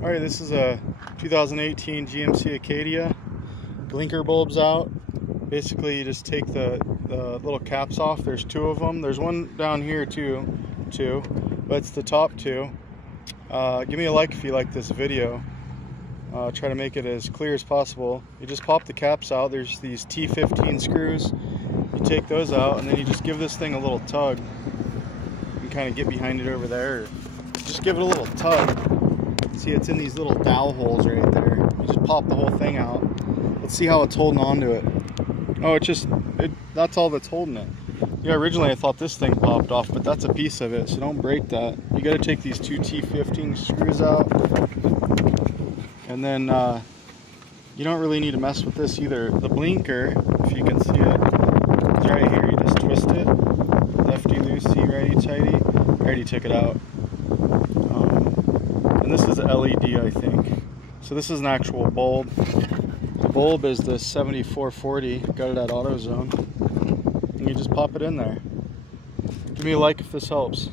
Alright, this is a 2018 GMC Acadia. Blinker bulbs out. Basically, you just take the little caps off. There's two of them. There's one down here too, but it's the top two. Give me a like if you like this video. Try to make it as clear as possible. You just pop the caps out. There's these T15 screws. You take those out, and then you just give this thing a little tug. You can kind of get behind it over there. Just give it a little tug. See, it's in these little dowel holes right there. You just pop the whole thing out. Let's see how it's holding on to it. Oh, that's all that's holding it. Yeah, originally I thought this thing popped off, but that's a piece of it, so don't break that. You gotta take these two T15 screws out. And then you don't really need to mess with this either. The blinker, if you can see it, is right here. You just twist it. Lefty-loosey, righty-tighty. I already took it out. And this is a LED, I think. So this is an actual bulb. The bulb is the 7440. Got it at AutoZone. And you just pop it in there. Give me a like if this helps.